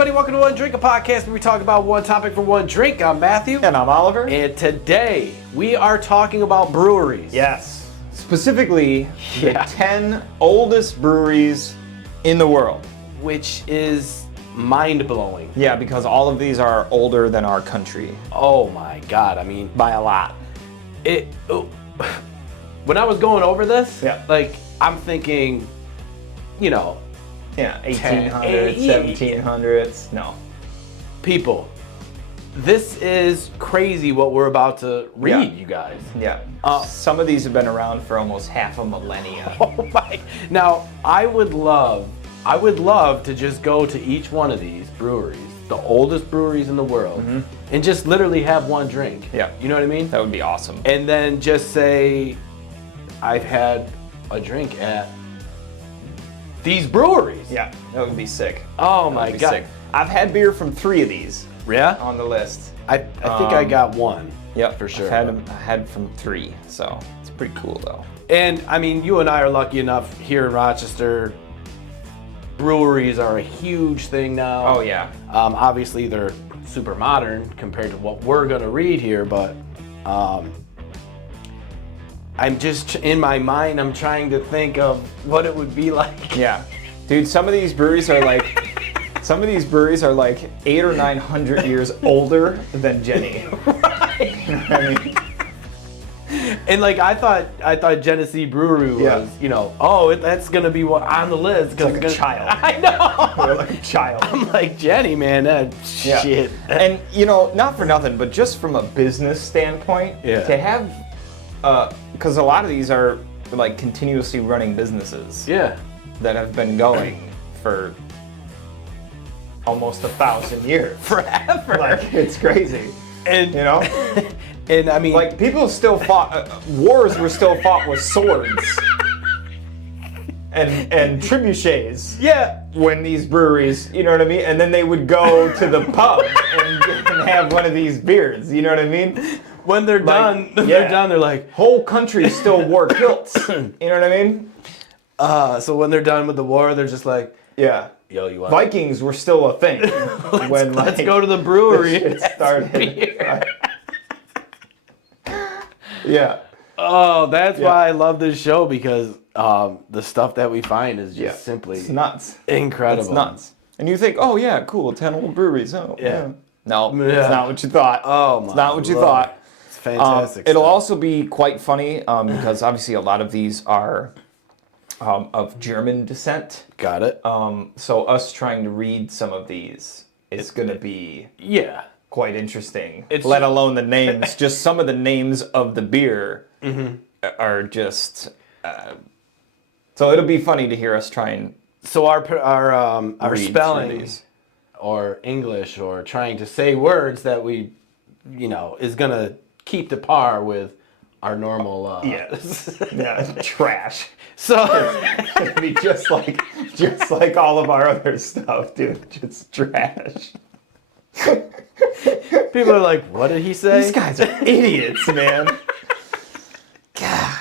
everybody? Welcome to One Drink, a podcast where we talk about one topic for one drink. I'm Matthew. And I'm Oliver. And today, we are talking about breweries. Yes. Specifically, the 10 oldest breweries in the world. Which is mind-blowing. Yeah, because all of these are older than our country. Oh my God, I mean... By a lot. When I was going over this, Yeah. like, I'm thinking, you know... Yeah, 1800s, 1700s. No. People, this is crazy what we're about to read, you guys. Yeah. Some of these have been around for almost half a millennia. Oh my! Now, I would love to just go to each one of these breweries, the oldest breweries in the world, and just literally have one drink. Yeah. You know what I mean? That would be awesome. And then just say, I've had a drink at these breweries. Yeah, that would be sick. Oh my God. Sick. I've had beer from 3 of these. Yeah? On the list. I think I got one. Yep, for sure. I had from 3, so it's pretty cool though. And I mean, you and I are lucky enough here in Rochester. Breweries are a huge thing now. Oh yeah. Obviously, they're super modern compared to what we're gonna read here, but I'm just in my mind. I'm trying to think of what it would be like. Yeah, dude. Some of these breweries are like 800 or 900 years older than Jenny. Right. You know what I mean? And like I thought Genesee Brewery was, that's gonna be what on the list. It's like a child. I know. You're like a child. I'm like, Jenny, man, that shit. And not for nothing, but just from a business standpoint, to have, because a lot of these are like continuously running businesses. Yeah. That have been going for almost 1,000 years. Forever. Like, it's crazy. And and I mean, like, people still fought. Wars were still fought with swords and trebuchets. Yeah. When these breweries, you know what I mean, and then they would go to the pub and have one of these beers. You know what I mean? When they're done, they're like, whole country still wore kilts. You know what I mean? So when they're done with the war, they're just like, yeah. Yo, you want Vikings were still a thing let's go to the brewery. It started. Yeah. Oh, that's why I love this show, because the stuff that we find is just simply it's nuts. Incredible. It's nuts. And you think, oh yeah, cool, 10 old breweries. Oh yeah. No, it's not what you thought. Oh my. It's not what you thought. It's fantastic. It'll also be quite funny because obviously a lot of these are of German descent. Got it. So us trying to read some of these is going to be quite interesting. Let alone the names. Just some of the names of the beer are just. So it'll be funny to hear us try and. So our spelling or English or trying to say words that we, is gonna keep the par with our normal. Trash. So it'll be just like all of our other stuff, dude. Just trash. People are like, what did he say? These guys are idiots, man. God.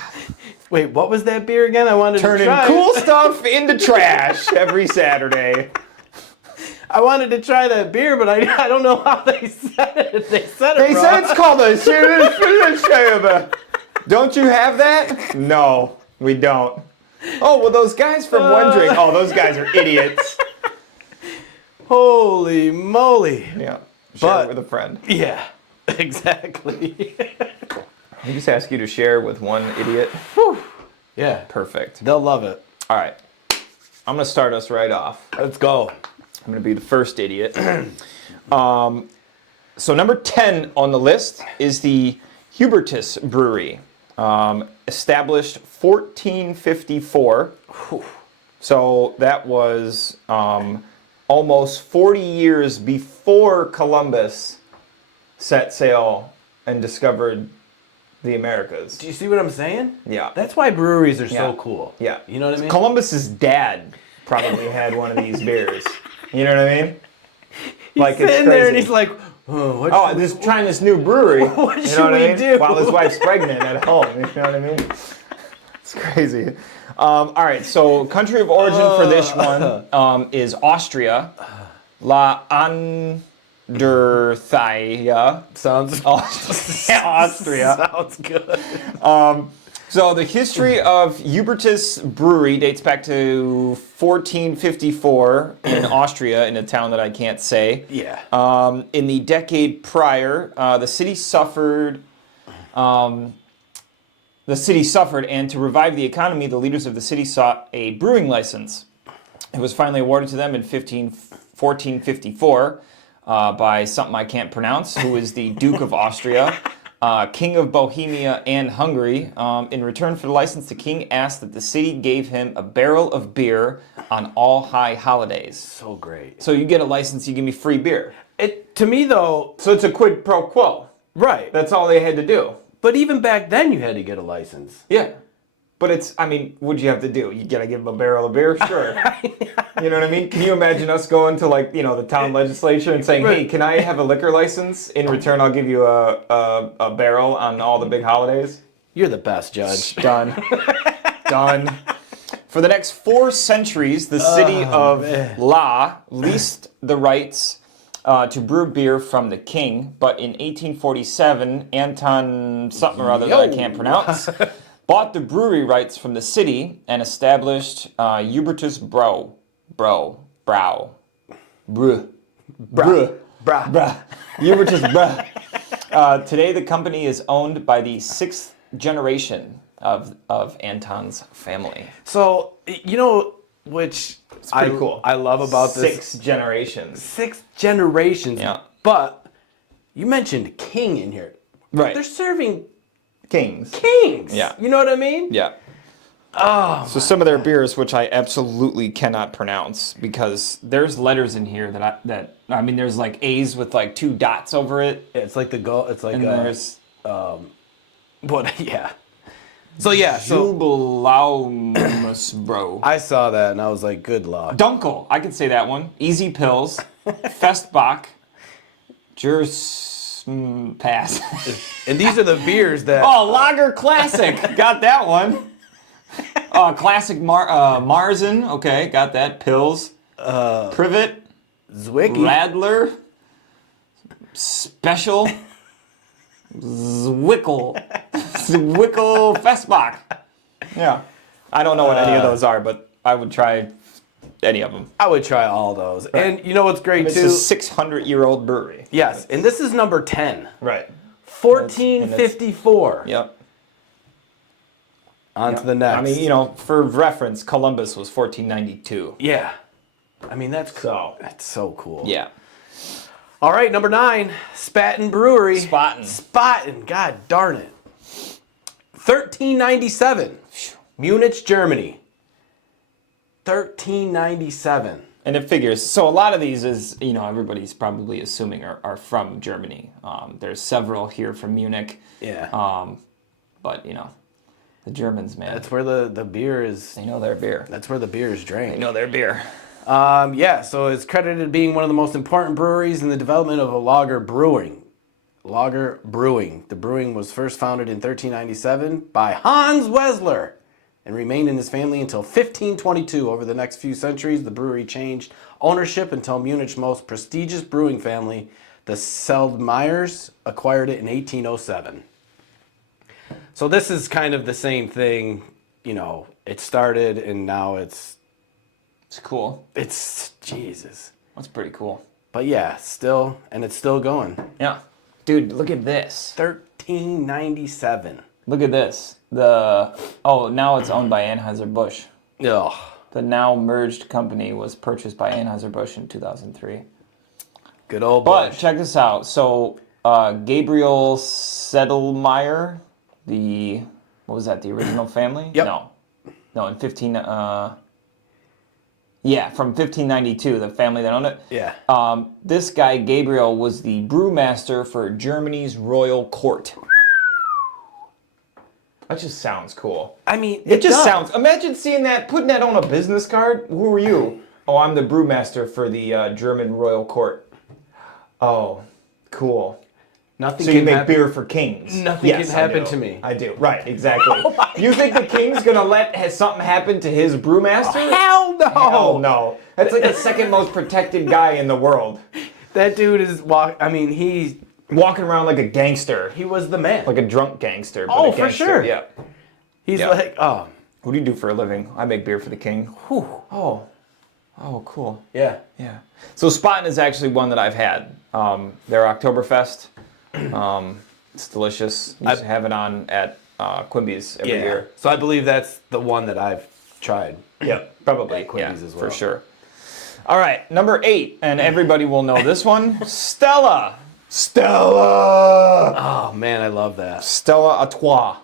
Wait, what was that beer again? I wanted to try. Turning cool stuff into trash every Saturday. I wanted to try that beer, but I don't know how they said it. They said They said it's called a Schäuble. Don't you have that? No, we don't. Oh, well, those guys from One Drink. Oh, those guys are idiots. Holy moly. Yeah. Share it with a friend. Yeah, exactly. I just ask you to share with one idiot. Whew. Yeah. Perfect. They'll love it. All right. I'm going to start us right off. Let's go. I'm going to be the first idiot. So number 10 on the list is the Hubertus Brewery. Established 1454. So that was almost 40 years before Columbus set sail and discovered the Americas. Do you see what I'm saying? Yeah. That's why breweries are so cool. Yeah. You know what I mean? Columbus's dad probably had one of these beers. You know what I mean? He's like, sitting there and he's like, trying this new brewery. What should we do? While his wife's pregnant at home. You know what I mean? It's crazy. All right, so country of origin for this one is Austria. La Anderthaya. Sounds Austria. Sounds good. So the history of Hubertus Brewery dates back to 1454 in Austria, in a town that I can't say. Yeah. In the decade prior, the city suffered, and to revive the economy, the leaders of the city sought a brewing license. It was finally awarded to them in 1454 by something I can't pronounce, who is the Duke of Austria. King of Bohemia and Hungary. In return for the license, the king asked that the city gave him a barrel of beer on all high holidays. So great. So you get a license, you give me free beer. To me, though... So it's a quid pro quo. Right. That's all they had to do. But even back then, you had to get a license. Yeah. But what'd you have to do? You gotta give them a barrel of beer? Sure. You know what I mean? Can you imagine us going to the town legislature and saying, hey, can I have a liquor license? In return, I'll give you a barrel on all the big holidays? You're the best, Judge. Done. Done. For the next 4 centuries, the city of La leased the rights to brew beer from the king. But in 1847, Anton something or other that I can't pronounce... bought the brewery rights from the city and established Hubertus Brew. Hubertus Brew. Today, the company is owned by the 6th generation of Anton's family. So, which it's pretty cool. I love about this. 6 generations. 6 generations. Yeah. But you mentioned king in here. Right. They're serving... Kings. Yeah. You know what I mean? Yeah. Oh. So some of their beers, which I absolutely cannot pronounce, because there's letters in here that there's like A's with like 2 dots over it. It's like the go. It's like and there's yeah. So yeah. Jubilaus bro. I saw that and I was like, good luck. Dunkel. I can say that one. Easy Pills. Festbach. Pass. And these are the beers that... Oh, Lager Classic. Got that one. Classic Marzen. Okay, got that. Pills. Privet. Zwicky. Radler. Special. Zwickel Festbach. Yeah. I don't know what any of those are, but I would try any of them. I would try all those. Right. And you know what's great, too? It's a 600-year-old brewery. Yes, and this is number 10. Right. 1454. Yep. On to the next. For reference, Columbus was 1492. Yeah. That's so cool. Yeah. All right, number 9, Spaten Brewery. Spaten. God darn it. 1397. Munich, Germany. 1397. And it figures. So a lot of these is, everybody's probably assuming are from Germany. There's several here from Munich. Yeah. But, the Germans, man. That's where the beer is. They know their beer. That's where the beer is drank. They know their beer. So it's credited being one of the most important breweries in the development of lager brewing. The brewing was first founded in 1397 by Hans Wessler and remained in his family until 1522. Over the next few centuries, the brewery changed ownership until Munich's most prestigious brewing family, the Seldmeyers, acquired it in 1807. So this is kind of the same thing. It started and now it's cool. It's Jesus. That's pretty cool. But yeah, it's still going. Yeah. Dude, look at this. 1397. Look at this. Now it's owned by Anheuser-Busch. Ugh. The now merged company was purchased by Anheuser-Busch in 2003. Good old But Busch. check this out. So Gabriel Sedelmeier, what was that, the original family? Yep. No, from 1592, the family that owned it. Yeah. This guy, Gabriel, was the brewmaster for Germany's royal court. That just sounds cool. It just sounds... Imagine seeing that, putting that on a business card. Who are you? Oh, I'm the brewmaster for the German royal court. Oh, cool. Nothing so can you make happen. beer for kings. Nothing can happen to me. I do. Right, exactly. You think the king's going to let something happen to his brewmaster? Oh, hell no. Hell no. That's like the second most protected guy in the world. That dude is he's walking around like a gangster. He was the man. Like a drunk gangster. But Oh, a gangster. for sure. Yeah. He's like, oh. What do you do for a living? I make beer for the king. Whew. Oh, cool. Yeah. Yeah. So Spaten is actually one that I've had. Their Oktoberfest. It's delicious. You used to have it on at Quimby's every year. So I believe that's the one that I've tried. Yep, probably. At Quimby's as well. For sure. All right, number 8, and everybody will know this one. Stella. Oh man, I love that. Stella Artois.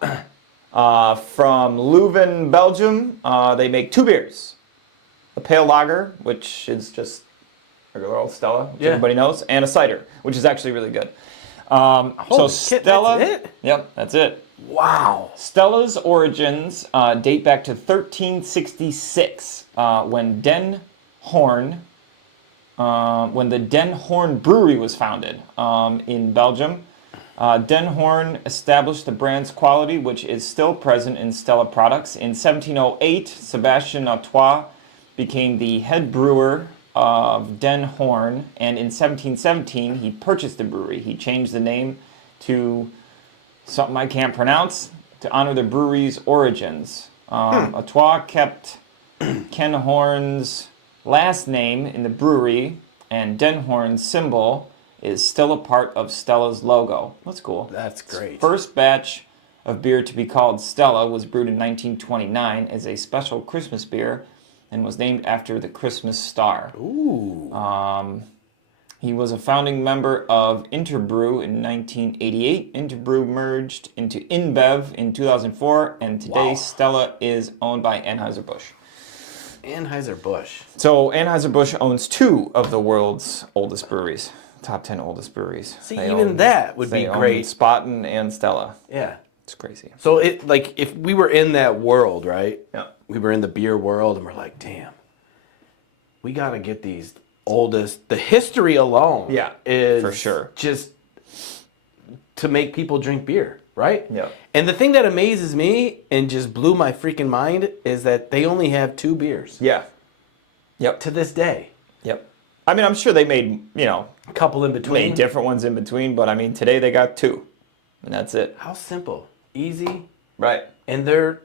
From Leuven, Belgium. They make 2 beers. A pale lager, which is just regular old Stella, which everybody knows, and a cider, which is actually really good. So Stella, that's it? Yep, that's it. Wow. Stella's origins date back to 1366, when the Den Hoorn Brewery was founded in Belgium. Den Hoorn established the brand's quality, which is still present in Stella products. In 1708, Sebastian Artois became the head brewer of Den Hoorn, and in 1717 he purchased the brewery. He changed the name to something I can't pronounce to honor the brewery's origins. Artois kept Ken Hoorn's last name in the brewery, and Den Hoorn's symbol is still a part of Stella's logo. That's cool. That's great. First batch of beer to be called Stella was brewed in 1929 as a special Christmas beer and was named after the Christmas star. Ooh. He was a founding member of Interbrew in 1988. Interbrew merged into InBev in 2004, and today Stella is owned by Anheuser-Busch. Anheuser-Busch. So Anheuser-Busch owns 2 of the world's oldest breweries, top 10 oldest breweries. See, that would be great. Spaten and Stella. Yeah. It's crazy. So if we were in that world, right? Yeah. We were in the beer world, and we're like, damn, we got to get these oldest. The history alone, is for sure just to make people drink beer, right? Yeah. And the thing that amazes me and just blew my freaking mind is that they only have 2 beers. Yeah. Yep. To this day. Yep. I mean, I'm sure they made, a couple in between. Made different ones in between, but I mean, today they got 2, and that's it. How simple, easy, right? And they're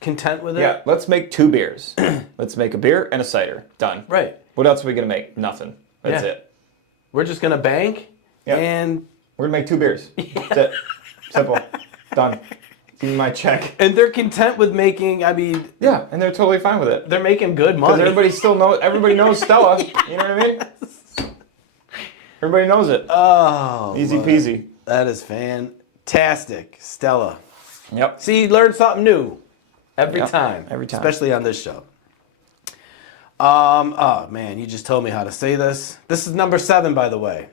content with it. Yeah. Let's make 2 beers. Let's make a beer and a cider. Done. Right. What else are we gonna make? Nothing. That's it. We're just gonna bank, and we're gonna make 2 beers. That's it. Simple. Done. Give me my check. And they're content with making. And they're totally fine with it. They're making good money. Because everybody knows Stella. You know what I mean? Everybody knows it. Oh, easy peasy. That is fantastic, Stella. Yep. See, you learn something new every time. Every time. Especially on this show. Oh man, you just told me how to say this. This is number 7, by the way.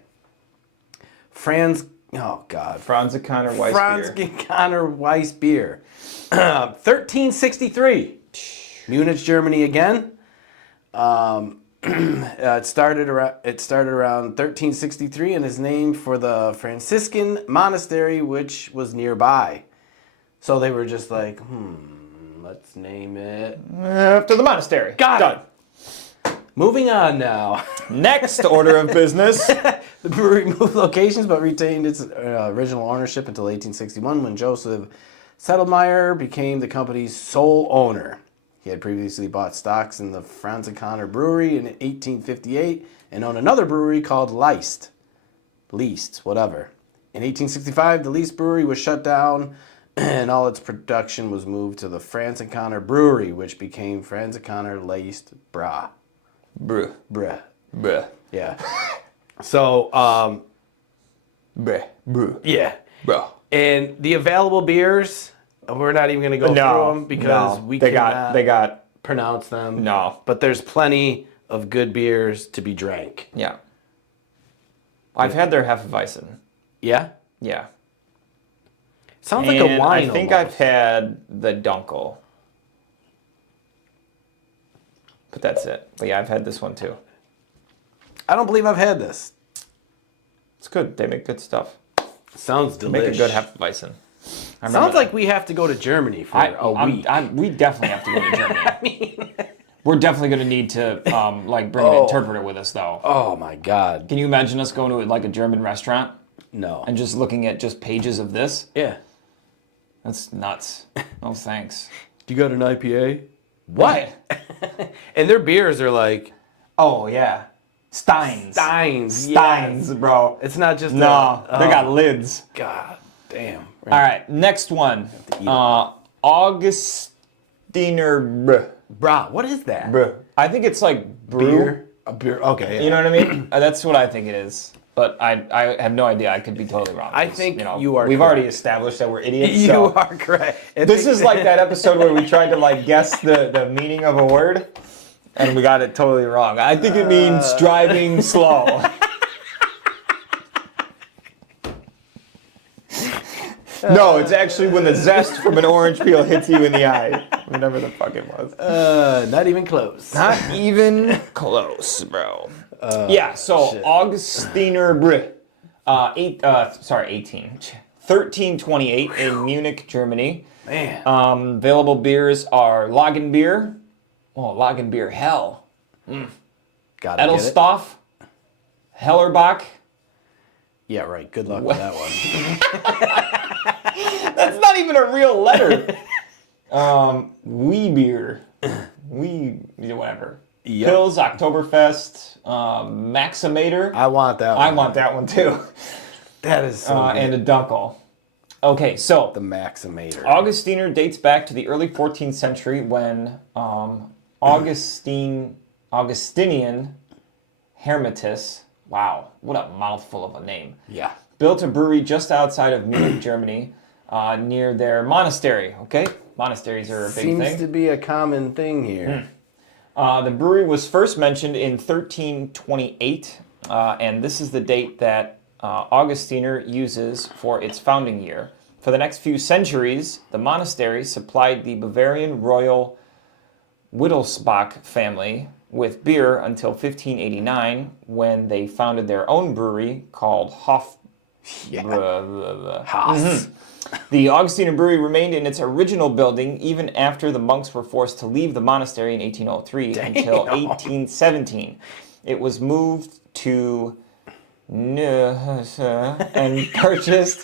Franziskaner Weiss beer. Franziskaner Weiss beer. 1363. Munich, Germany again. It started around 1363 and is named for the Franciscan monastery which was nearby. So they were just like, let's name it after the monastery. Got it. Moving on now. Next order of business. The brewery moved locations but retained its original ownership until 1861 when Joseph Settlemeyer became the company's sole owner. He had previously bought stocks in the Franziskaner Brewery in 1858 and owned another brewery called Leist, whatever. In 1865, the Leist Brewery was shut down and all its production was moved to the Franziskaner Brewery, which became Franziskaner Leist Bra. Bruh. Yeah. So, Bruh. Yeah. Bro. And the available beers, we're not even going to go through them because we cannot pronounce them. No. But there's plenty of good beers to be drank. Yeah. I've had their Hefeweizen. Yeah? Yeah. Sounds like a wine. I think I've had the Dunkel. But that's it. But yeah, I've had this one too. I don't believe I've had this. It's good. They make good stuff. Sounds delicious. Make a good Hefeweizen. Sounds like we have to go to Germany for a week. We definitely have to go to Germany. We're definitely going to need to bring an interpreter with us, though. Oh, my God. Can you imagine us going to a German restaurant? No. And just looking at just pages of this? Yeah. That's nuts. No thanks. You got an IPA? What? And their beers are like... Oh, yeah. Steins, yes. Bro. It's not just... they got lids. God damn. All right, next one. Augustiner... Bro, what is that? Bruh. I think it's like beer. A beer. Okay. Yeah. You know what I mean? That's what I think it is. But I have no idea. I could be totally wrong. I think you are. We've correct. already established that we're idiots. You are correct. This is like that episode where we tried to guess the meaning of a word, and we got it totally wrong. I think it means driving slow. No, it's actually when the zest from an orange peel hits you in the eye. Whatever the fuck it was. Not even close. Not even close, bro. Augustiner Brie. 1328 in Munich, Germany. Man. Available beers are Lagenbier. Oh, Lagenbier, hell. Edelstoff. Hellerbach. Yeah, right. Good luck with that one. That's not even a real letter. Wiebier. Whatever. Yep. Pils, Oktoberfest, Maximator. I want that one. I want that one too. That is so good. And a Dunkel. Okay, so the Maximator. Augustiner dates back to the early 14th century when Augustinian Hermitis, wow, what a mouthful of a name. Yeah. Built a brewery just outside of Munich, Germany, near their monastery, okay? Monasteries are a big thing. Seems to be a common thing here. The brewery was first mentioned in 1328, and this is the date that Augustiner uses for its founding year. For the next few centuries, the monastery supplied the Bavarian royal Wittelsbach family with beer until 1589, when they founded their own brewery called Haas. The Augustiner Brewery remained in its original building even after the monks were forced to leave the monastery in 1803 until 1817. It was moved to and purchased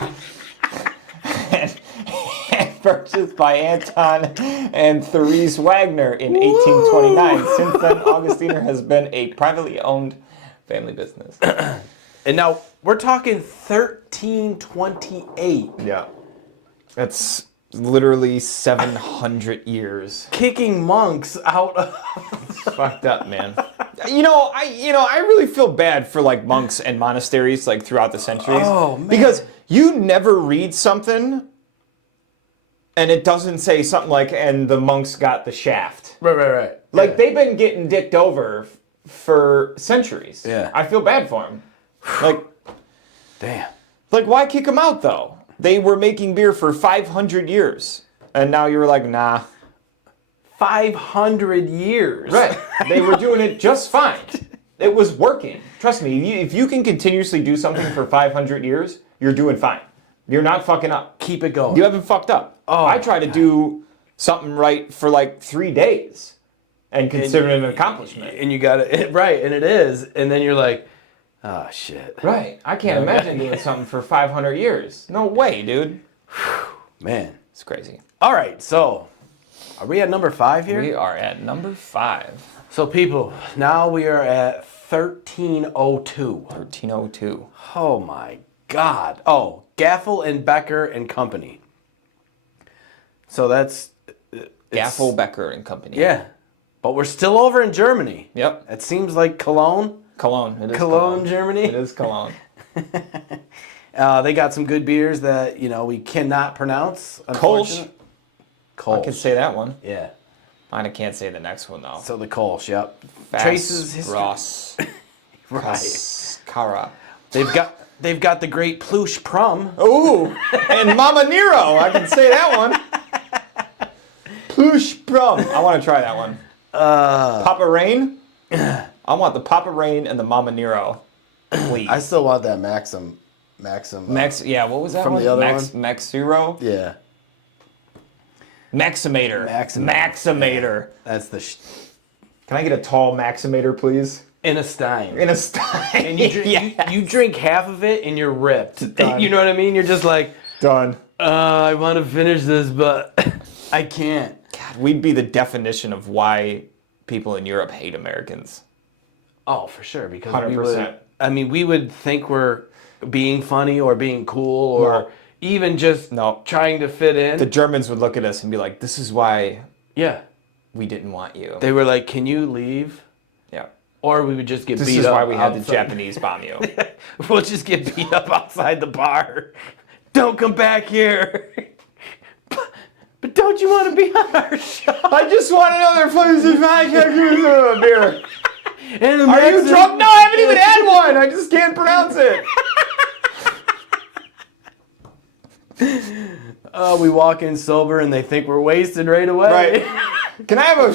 by Anton and Therese Wagner in 1829. Since then, Augustiner has been a privately owned family business. And now we're talking 1328. Yeah. That's literally 700 years. Kicking monks out of... Fucked up, man. I really feel bad for monks and monasteries throughout the centuries. Oh, man. Because you never read something and it doesn't say something and the monks got the shaft. Right. They've been getting dicked over for centuries. Yeah. I feel bad for them. Damn. Why kick them out, though? They were making beer for 500 years. And now you're nah. 500 years. Right. They were doing it just fine. It was working. Trust me, if you can continuously do something for 500 years, you're doing fine. You're not fucking up. Keep it going. You haven't fucked up. Oh, I tried to do something right for 3 days and consider it an accomplishment. And you got it right, and it is. And then you're like, oh, shit. Right. I can't imagine doing something for 500 years. No way, dude. Man. It's crazy. All right, so are we at number 5 here? We are at number 5. So, people, now we are at 1302. 1302. Oh, my God. Oh, Gaffel and Becker and Company. So that's... Gaffel, Becker and Company. Yeah. But we're still over in Germany. Yep. It seems like Cologne. Cologne. It is Cologne, Germany. It is Cologne. They got some good beers that, we cannot pronounce. Kolsch. Kolsch. I can say that one. Yeah. I can't say the next one, though. So the Kolsch, yep. Traces history. Ross. Right. Cara. They've got the great Plush Prum. Ooh, and Mama Nero. I can say that one. Plush Prum. I want to try that one. Papa Rain. I want the Papa Rain and the Mama Nero. Please. I still want that Maxim. Maxim. Yeah, what was that from one? the other one? Maxiro? Yeah. Maximator. Maximator. That's the... Can I get a tall Maximator, please? In a stein. In a stein. And you drink, you drink half of it and you're ripped. Done. You know what I mean? You're just like... Done. I want to finish this, but I can't. God, we'd be the definition of why people in Europe hate Americans. Oh, for sure. Because 100%. We would think we're being funny or being cool or even just trying to fit in. The Germans would look at us and be like, this is why we didn't want you. They were like, can you leave? Yeah. Or we would just get beat up. This is why we had the Japanese bomb you. We'll just get beat up outside the bar. Don't come back here. But don't you want to be on our show? I just want another place if I can use a beer. Are you drunk? No, I haven't even had one. I just can't pronounce it. We walk in sober and they think we're wasted right away. Right. Can I have a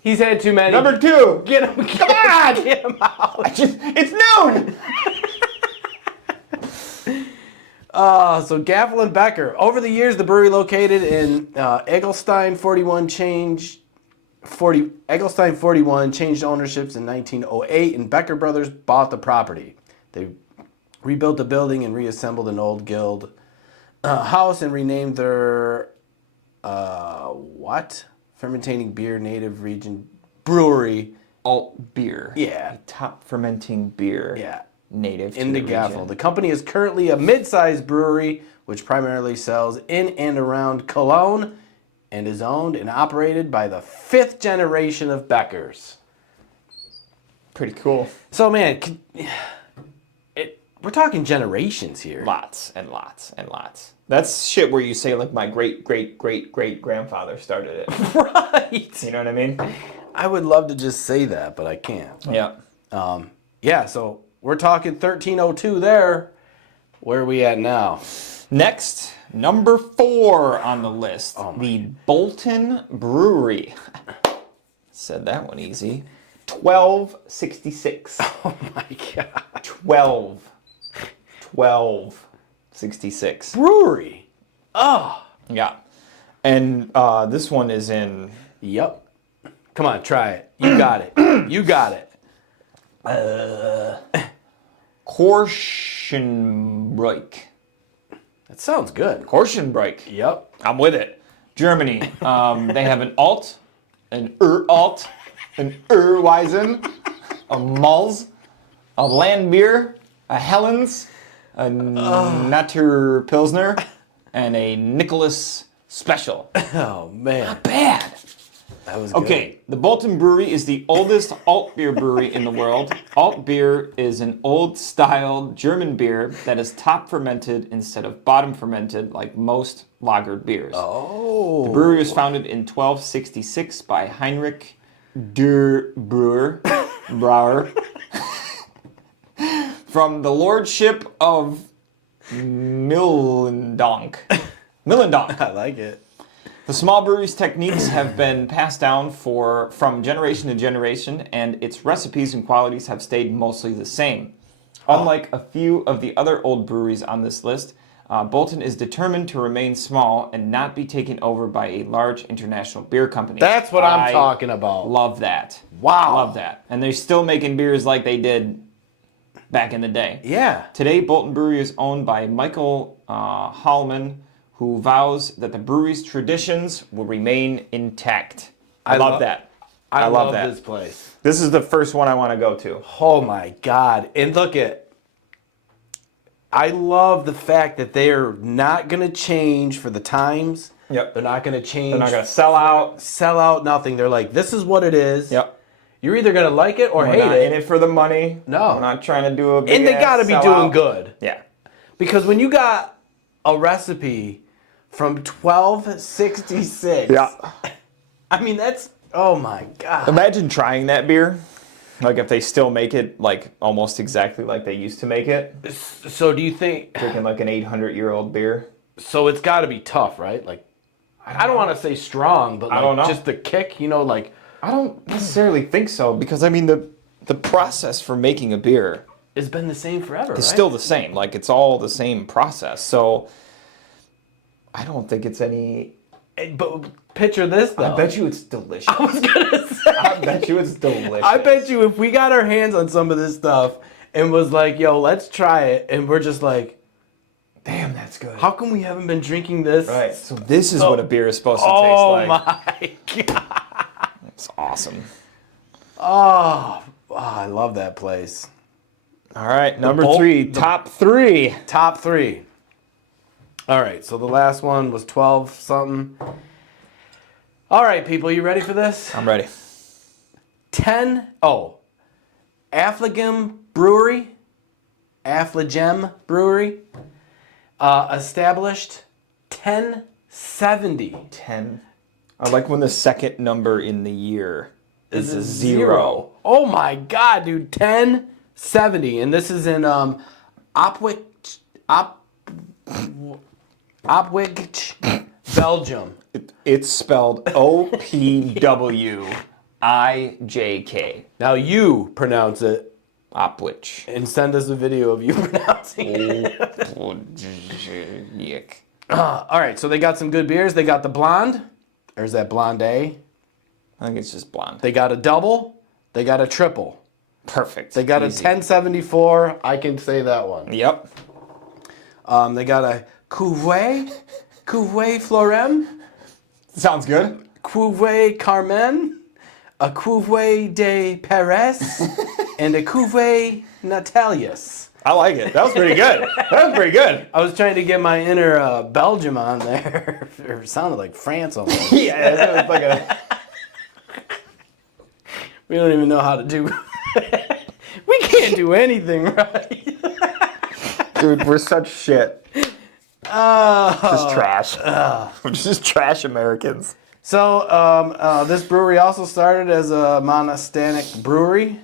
He's had too many. Number 2. Get him. Come on. Get him out. It's noon. So Gaffel and Becker. Over the years, the brewery located in Eglstein 41 changed ownerships in 1908, and Becker Brothers bought the property. They rebuilt the building and reassembled an old guild house and renamed their fermenting beer native region brewery. Alt beer. Yeah. A top fermenting beer. Yeah. Native in to the Gaffel. region. The company is currently a mid-sized brewery which primarily sells in and around Cologne and is owned and operated by the 5th generation of Beckers. Pretty cool. So, man, we're talking generations here. Lots and lots and lots. That's shit where you say, like, my great-great-great-great-grandfather started it. Right. You know what I mean? I would love to just say that, but I can't. Yeah. So we're talking 1302 there. Where are we at now? Next, number 4 on the list. The Bolton Brewery. Said that one easy. 1266. Oh my God. 1266. Brewery. Oh. Yeah. And this one is in... Yep. Come on, try it. You got it. You got it. Korschenbräu. That sounds good. Korschenbräu. Yep. I'm with it. Germany. They have an Alt, an Alt, an Weizen, a Malz, a Landbier, a Helens, a Natur Pilsner, and a Nicholas Special. Oh, man. Not bad. That was good. Okay, the Bolton Brewery is the oldest alt beer brewery in the world. Alt beer is an old-style German beer that is top fermented instead of bottom fermented like most lagered beers. Oh. The brewery was founded in 1266 by Heinrich der Brauer from the lordship of Millendonk. I like it. The small brewery's techniques have been passed down from generation to generation, and its recipes and qualities have stayed mostly the same. Unlike a few of the other old breweries on this list, Bolton is determined to remain small and not be taken over by a large international beer company. That's what I'm talking about. Love that. Wow. Love that. And they're still making beers like they did back in the day. Yeah. Today, Bolton Brewery is owned by Michael Hallman, who vows that the brewery's traditions will remain intact. I love that. I love this place. This is the first one I want to go to. Oh my God. And look I love the fact that they are not going to change for the times. Yep. They're not going to change. They're not going to sell out. Sell out, nothing. They're like, this is what it is. Yep. You're either going to like it or We're hate not it. in it for the money. No. We're not trying to do a big And they got to be doing good. Yeah. Because when you got a recipe from 1266. Yeah. I mean, that's, oh my God. Imagine trying that beer. Like if they still make it like almost exactly like they used to make it. So do you think... Drinking like an 800-year-old beer. So it's got to be tough, right? Like, I don't want to say strong, but like I don't know. just the kick, like... I don't necessarily think so because I mean the process for making a beer It's been the same forever, It's right? still the same. Like, it's all the same process. So, I don't think it's any... But picture this, though. I bet you it's delicious. I was going to say. I bet you it's delicious. I bet you if we got our hands on some of this stuff and was like, yo, let's try it, and we're just like, damn, that's good. how come we haven't been drinking this? Right. So this is what a beer is supposed to taste like. Oh, my God. It's awesome. Oh, I love that place. All right, number 3, top 3. Top 3. All right, so the last one was 12 something. All right, people, you ready for this? I'm ready. Affligem Brewery. Affligem Brewery. Established 1070. 10. I like when the second number in the year is a 0. Oh my God, dude. 1070. And this is in Opwijk, Belgium. It's spelled Opwijk. Now you pronounce it Opwijk. and send us a video of you pronouncing it. All right, so they got some good beers. They got the blonde. There's that blonde A. I think it's just blonde. They got a double. They got a triple. Perfect. They got Easy. a 1074. I can say that one. Yep. They got a Cuvée Florem, Sounds good. Cuvée Carmen, a Cuvée de Perez, and a Cuvée Natalius. I like it. That was pretty good. That was pretty good. I was trying to get my inner Belgium on there. It sounded like France almost. Yeah, that was like a... We don't even know how to do. We can't do anything right. Dude, we're such shit. Just trash. We're just trash Americans. So this brewery also started as a monastic brewery.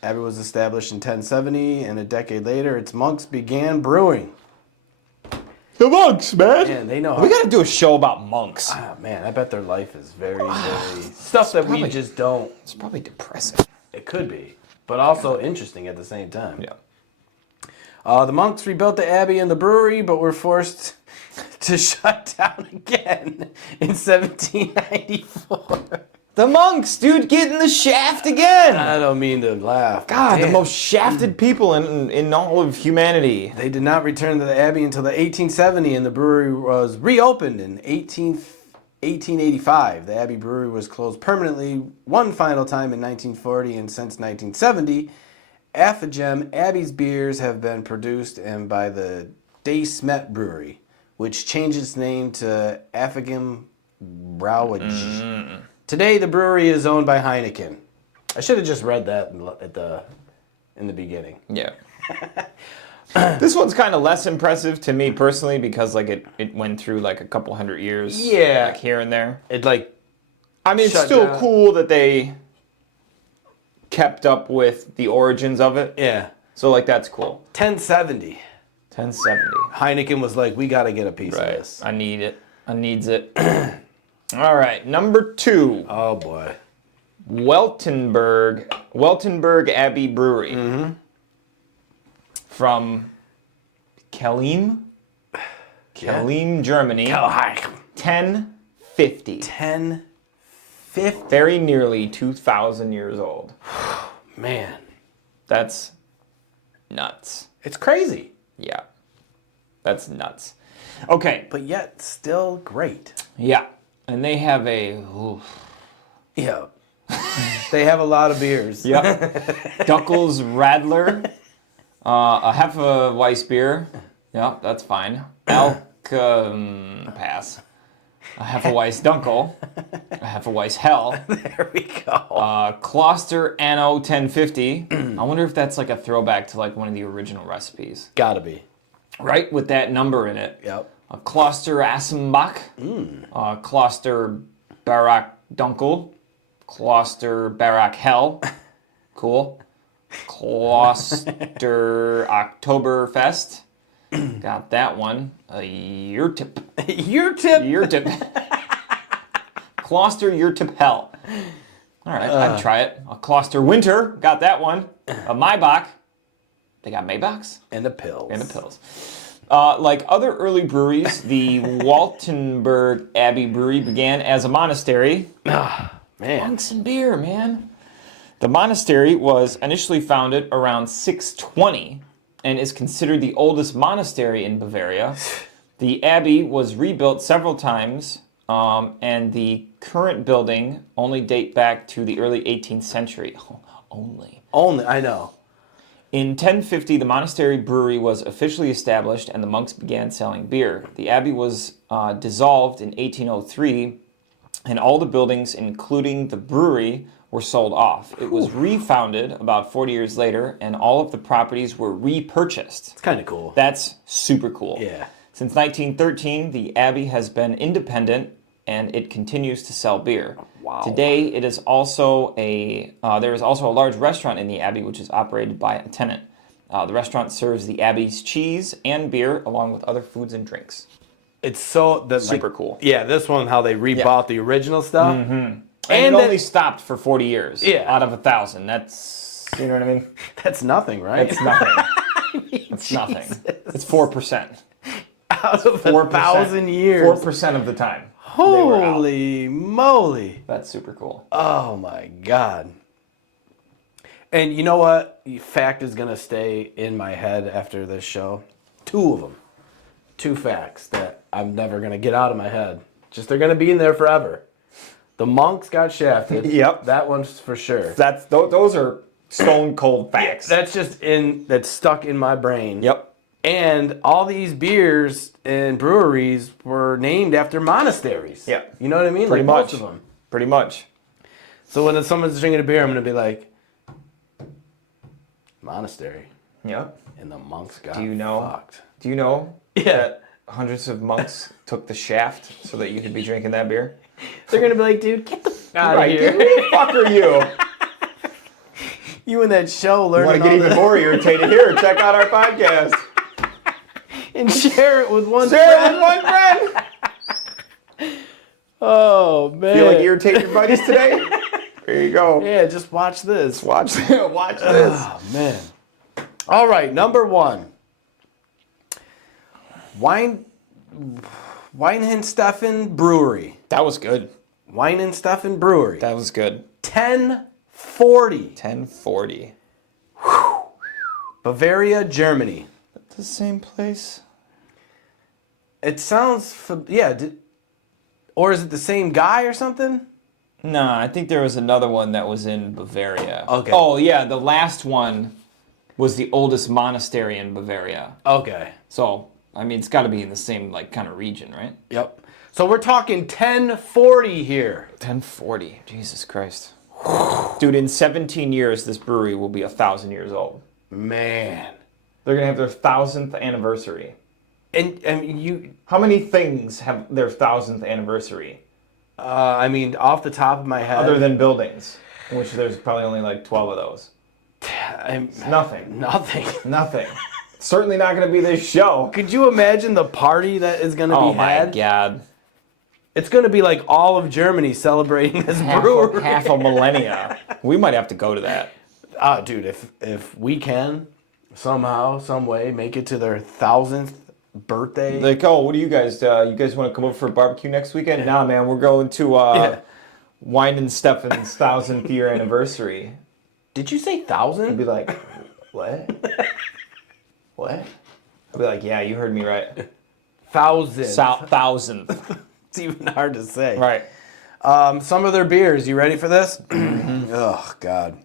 Abbey was established in 1070, and a decade later, its monks began brewing. The monks, man. Man, they know. We got to do a show about monks. Oh, man, I bet their life is very, very stuff that we just don't. It's probably depressing. It could be, but also interesting at the same time. Yeah. The monks rebuilt the abbey and the brewery, but were forced to shut down again in 1794. The monks, dude, getting the shaft again. I don't mean to laugh. God, Damn. the most shafted people in all of humanity. They did not return to the abbey until the 1870, and the brewery was reopened in 1885. The abbey brewery was closed permanently one final time in 1940, and since 1970, Affligem Abbey's beers have been produced and by the De Smet Brewery, which changed its name to Affligem Brouwerij. Today, the brewery is owned by Heineken. I should have just read that in the beginning. Yeah. This one's kind of less impressive to me personally because like it went through like a couple hundred years. Yeah. Like here and there. It like. I mean, it's shut still down. cool that they kept up with the origins of it. Yeah. So like that's cool. 1070. 1070. Heineken was like, we got to get a piece of this. I need it. I needs it. All right, number 2. Oh boy. Weltenberg Abbey Brewery. Mm-hmm. From Kelheim, Germany. 1050. 1050. Very nearly 2,000 years old. Man. That's nuts. It's crazy. Yeah. That's nuts. Okay. But yet still great. Yeah. And they have Yeah. They have a lot of beers. Yep. Duckels Radler. A Hefeweiss beer. Yeah, that's fine. Pass. A Hefeweiss Dunkel. A Hefeweiss Hell. There we go. Kloster Anno 1050. I wonder if that's like a throwback to like one of the original recipes. Gotta be. Right? With that number in it. Yep. A Kloster Assenbach. Kloster Barak Dunkel. Kloster Barak Hell. Cool. Kloster Oktoberfest. Got that one. A Yurtip. Yurtip. Kloster Yurtip Hell. All right, I'd try it. A Kloster Winter. Got that one. A Maibach. They got Maybachs. And the pills. Like other early breweries, the Waltenberg Abbey Brewery began as a monastery. Man. Monks and beer, man. The monastery was initially founded around 620 and is considered the oldest monastery in Bavaria. The abbey was rebuilt several times, and the current building only date back to the early 18th century. Only, I know. In 1050, the monastery brewery was officially established and the monks began selling beer. The abbey was dissolved in 1803, and all the buildings, including the brewery, were sold off. It was refounded about 40 years later, and all of the properties were repurchased. It's kind of cool. That's super cool. Yeah. Since 1913, the abbey has been independent, and it continues to sell beer. Wow. Today, it is also there is also a large restaurant in the abbey, which is operated by a tenant. The restaurant serves the abbey's cheese and beer, along with other foods and drinks. It's super cool. Yeah, this one, how they rebought the original stuff. Mm-hmm. And it only stopped for 40 years out of 1,000. That's, you know what I mean? That's nothing, right? That's nothing. That's nothing. It's 4%. Out of 1,000 years. 4% of the time. Holy moly. That's super cool. Oh my God. And you know what? Fact is going to stay in my head after this show. 2 of them. 2 facts that I'm never going to get out of my head. Just they're going to be in there forever. The monks got shafted. Yep. That one's for sure. Those are stone cold facts. Yeah, that's stuck in my brain. Yep. And all these beers and breweries were named after monasteries. Yeah. You know what I mean? Pretty much. Most of them. Pretty much. So when someone's drinking a beer, I'm going to be like, monastery. Yep. And the monks got fucked. Do you know Yeah. that hundreds of monks took the shaft so that you could be drinking that beer? They're going to be like, dude, get the fuck out of here. Dude, who the fuck are you? You in that show learning Want to get even more irritated? Here, check out our podcast. And share it with one friend. Oh, man. Feel like irritating your buddies today? There you go. Yeah, just watch this. Watch this. Oh, man. All right, number 1. Weinhensteffen Brewery. That was good. Weinhensteffen Brewery. That was good. 1040. 1040. Bavaria, Germany. That's the same place? It sounds, or is it the same guy or something? No, I think there was another one that was in Bavaria. Okay. Oh, yeah, the last one was the oldest monastery in Bavaria. Okay. So, I mean, it's got to be in the same, kind of region, right? Yep. So we're talking 1040 here. 1040. Jesus Christ. Dude, in 17 years, this brewery will be 1,000 years old. Man. They're going to have their 1,000th anniversary. And you... How many things have their 1,000th anniversary? Off the top of my head... Other than buildings, which there's probably only 12 of those. Nothing. Nothing. Certainly not going to be this show. Could you imagine the party that is going to be had? Oh my God. It's going to be like all of Germany celebrating this brewery. Half a millennia. We might have to go to that. Dude, if we can somehow, some way, make it to their 1,000th birthday. What do you guys you guys want to come over for a barbecue next weekend? Nah, man, we're going to Weinhensteffen's 1,000th year anniversary. Did you say 1,000? I'd be like, what? What? I'd be like, yeah, you heard me right. 1,000. 1,000th. It's even hard to say. Right. Some of their beers. You ready for this? Oh, God.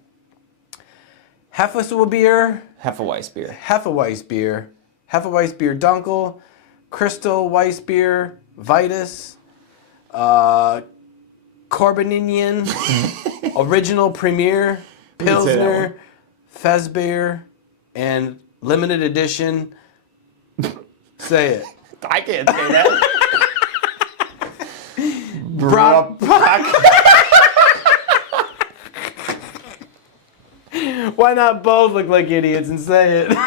Hefeweißbier. Hefeweißbier. Hefeweißbier Dunkel. Crystal Weissbier. Vitus. Corbinian. Original Premier. Pilsner. Fezbier. And limited edition. Say it. I can't say that. Brockbach. Why not both look like idiots and say it? Dude,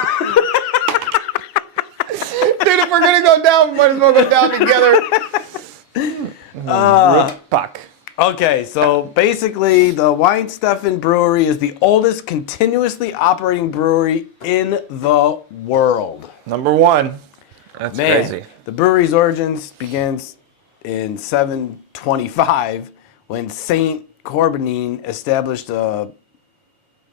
if we're going to go down, we might as well go down together. Brockbach. Okay, so basically the Weinsteffen Brewery is the oldest continuously operating brewery in the world. Number one. That's crazy. The brewery's origins begins in 725 when Saint Corbinin established a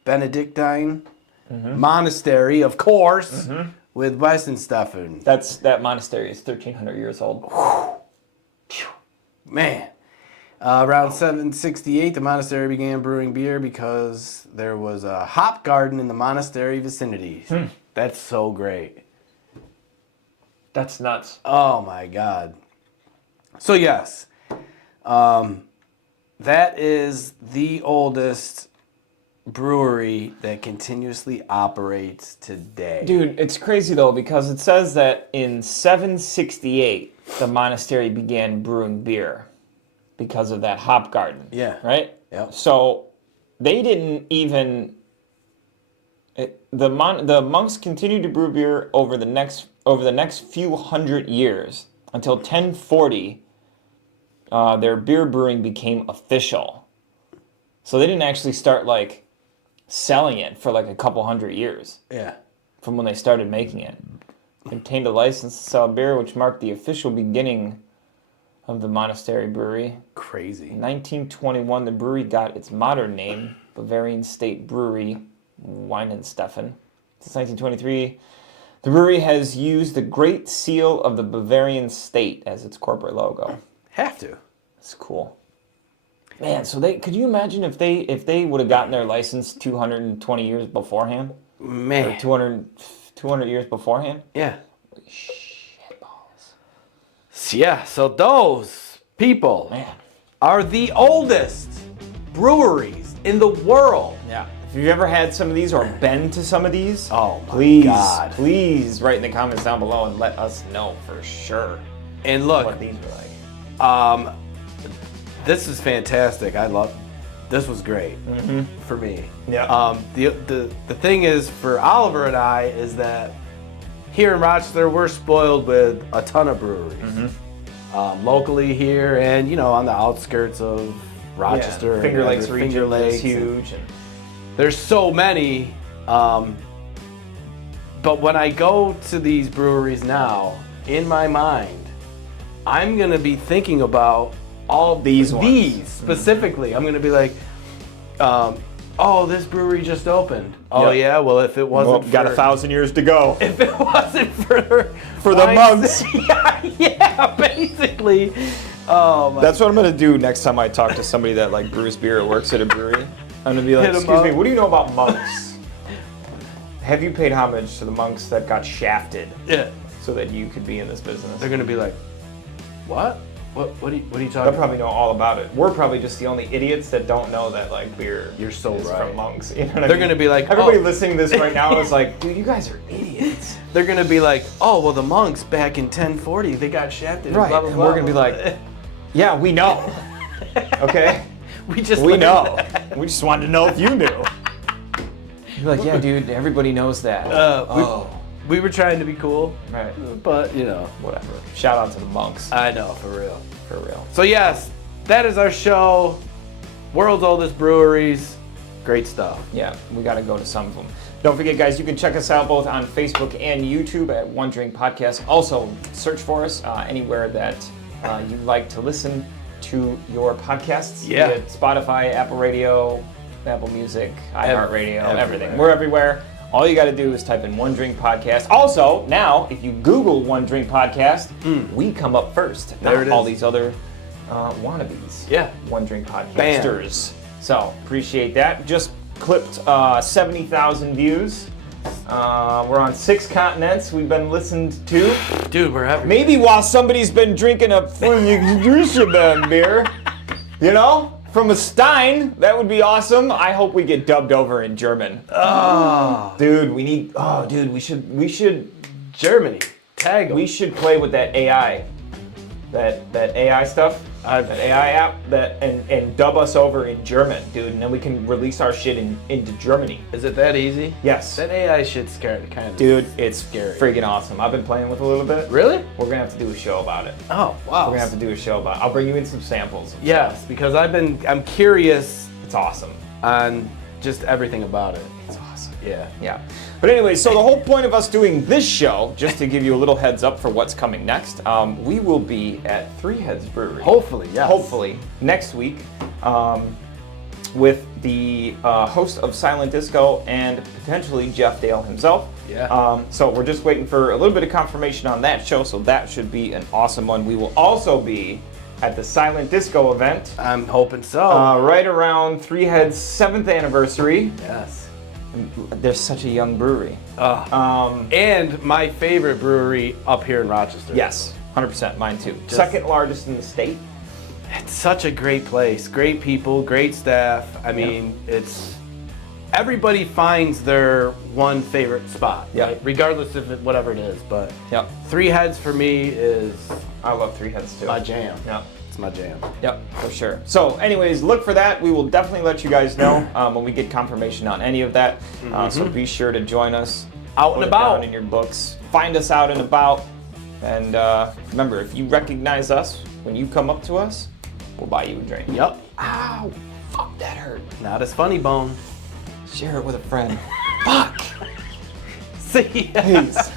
Benedictine monastery, of course, with Weinsteffen. That monastery is 1,300 years old. Man. Around 768, the monastery began brewing beer because there was a hop garden in the monastery vicinity. That's so great. That's nuts. Oh my God. So yes, that is the oldest brewery that continuously operates today. Dude, it's crazy though, because it says that in 768, the monastery began brewing beer because of that hop garden. Yeah. Right? Yep. So they didn't even... The monks continued to brew beer over the next few hundred years until 1040. Their beer brewing became official. So they didn't actually start like selling it for like a couple hundred years. Yeah. From when they started making it. Obtained a license to sell beer, which marked the official beginning of the monastery brewery. Crazy. In 1921, the brewery got its modern name, Bavarian State Brewery, Weinsteffen. Since 1923, the brewery has used the Great Seal of the Bavarian State as its corporate logo. Have to. That's cool. Man, so could you imagine if they would have gotten their license 220 years beforehand? Man. Or 200 years beforehand? Yeah. Holy shit balls. Yeah, so those people are the oldest breweries in the world. Yeah. If you've ever had some of these or been to some of these, my God. Please write in the comments down below and let us know for sure. And look, what these were like. This is fantastic. This was great for me. Yeah. The thing is for Oliver and I is that here in Rochester we're spoiled with a ton of breweries, locally here and on the outskirts of Rochester. Finger Lakes region Finger Lakes is huge. There's so many, but when I go to these breweries now, in my mind, I'm gonna be thinking about all these specifically. I'm gonna be like, this brewery just opened. Oh yeah, well if it wasn't, got 1,000 years to go. If it wasn't for the monks, yeah, basically. Oh my. That's what I'm gonna do next time I talk to somebody that like brews beer or works at a brewery. I'm gonna be like, excuse me, what do you know about monks? Have you paid homage to the monks that got shafted? Yeah. So that you could be in this business? They're gonna be like, what? What are you talking about? They'll probably know all about it. We're probably just the only idiots that don't know that like beer is from monks. You know what I mean? They're gonna be like, everybody listening to this right now is like, dude, you guys are idiots. They're gonna be like, the monks back in 1040, they got shafted. Right. Blah, blah, and blah, we're gonna be like, yeah, we know. Okay. We know. We just wanted to know if you knew. You're like, yeah, dude, everybody knows that. We were trying to be cool. Right. But, whatever. Shout out to the monks. I know, for real. For real. So, yes, that is our show. World's oldest breweries. Great stuff. Yeah, we got to go to some of them. Don't forget, guys, you can check us out both on Facebook and YouTube at One Drink Podcast. Also, search for us anywhere that you like to listen to your podcasts. Yeah. Be it Spotify, Apple Radio, Apple Music, iHeartRadio, everything. We're everywhere. All you got to do is type in One Drink Podcast. Also, now, if you Google One Drink Podcast, we come up first. Not all these other wannabes. Yeah. One Drink Podcasters. Bam. So, appreciate that. Just clipped 70,000 views. We're on 6 continents. We've been listened to. Dude, we're everywhere. Maybe while somebody's been drinking a beer, from a Stein, that would be awesome. I hope we get dubbed over in German. Dude, we should Germany. Tag 'em. We should play with that AI. that AI stuff, that AI app, and dub us over in German, dude, and then we can release our shit into Germany. Is it that easy? Yes. That AI shit's scary, kind of. Dude, it's scary. Freaking awesome. I've been playing with it a little bit. Really? We're gonna have to do a show about it. Oh, wow. We're gonna have to do a show about it. I'll bring you in some samples. Yes, because I'm curious. It's awesome. On just everything about it. It's awesome. Yeah. Yeah. But anyway, so the whole point of us doing this show, just to give you a little heads up for what's coming next, we will be at Three Heads Brewery. Hopefully, yes. Hopefully, next week, with the host of Silent Disco and potentially Jeff Dale himself. Yeah. So we're just waiting for a little bit of confirmation on that show, so that should be an awesome one. We will also be at the Silent Disco event. I'm hoping so. Right around Three Heads' 7th anniversary. Yes. They're such a young brewery. And my favorite brewery up here in Rochester. Yes, 100%, mine too. Second largest in the state. It's such a great place. Great people, great staff. I mean, it's everybody finds their one favorite spot, right? Regardless of whatever it is. But Three Heads for me is. I love Three Heads too. My jam. Yeah. It's my jam. Yep, for sure. So anyways, look for that. We will definitely let you guys know when we get confirmation on any of that. So be sure to join us. Out and about. Down in your books. Find us out and about. And remember, if you recognize us when you come up to us, we'll buy you a drink. Yep. Ow, fuck, that hurt. Not as funny, Bone. Share it with a friend. Fuck. See ya. Peace.